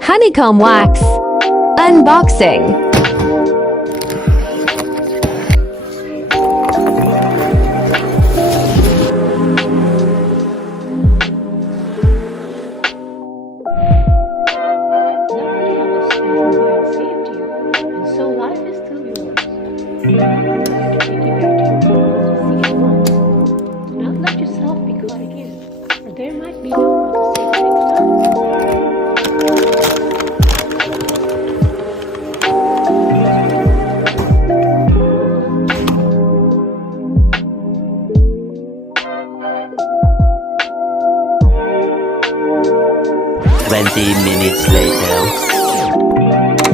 Honeycomb wax. Unboxing. So life is still yours. Take it back to your home. Do not let yourself be caught again, or there might be no one to save you next time. 20 minutes later.